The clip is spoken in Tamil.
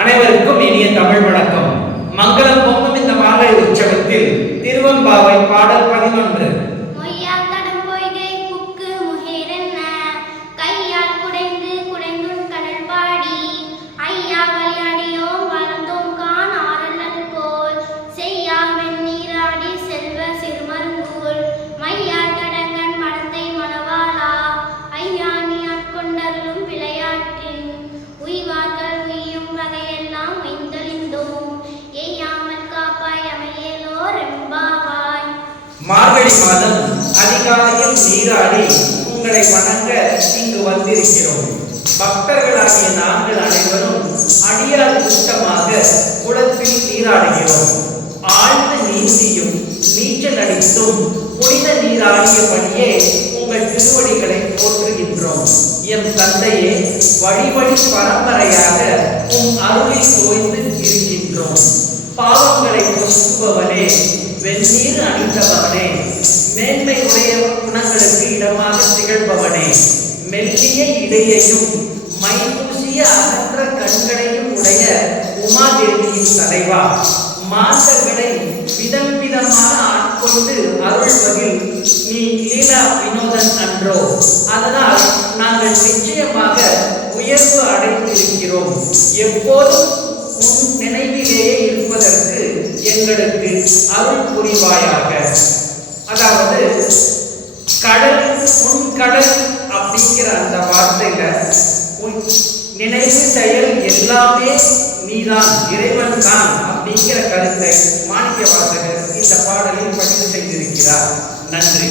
அனைவருக்கும் இனிய தமிழ் வணக்கம். மங்களம் பொங்கும் இந்த மாலை உற்சவத்தில் திருவெம்பாவை பாடல் 11. மார்கழி மாதம் அதிகாலையில் நீராடி உங்களை வணங்க இங்கு வந்திருக்கிறோம். பக்தர்களாகிய நாங்கள் அனைவரும் அடியார் கூட்டமாக குளத்தில் நீராடுகிறோம். ஆழ்ந்த நீந்தியும் நீச்சல் அடித்தும் புனித நீராடியபடியே உங்கள் திருவடிகளை போற்றுகின்றோம். எம் தந்தையே, வழி வழி பரம்பரையாக அருளில் தோய்ந்து இருக்கின்றோம். பாவங்களை பொசுக்குபவனே, வெந்நீர் அணிந்தவனே, மேன்மை உடைய குணங்களுக்கு இடமாக திகழ்பவனே, மெல்லிய இடையையும் மைபூசிய அகன்ற கண்களையும் உடைய உமாதேவியின் தலைவா, மாந்தர்களை விதம் விதமாக ஆட்கொண்டு அருள்வதில் நீ லீலா வினோதன் அன்றோ? அதனால் நாங்கள் நிச்சயமாக உயர்வு அடைந்திருக்கிறோம். எப்போதும் உன் நினைவிலேயே இருப்பதற்கு எங்களுக்கு அருள் புரிவாயாக. அதாவது கடல், உன் கடல் அப்படிங்கிற அந்த வார்த்தையில உன் நினைவு செயல் எல்லாமே நீதான், இறைவன் தான் அப்படிங்கிற கருத்தை மாணிக்க வாசகர் இந்த பாடலில் பதிவு செய்திருக்கிறார். நன்றி.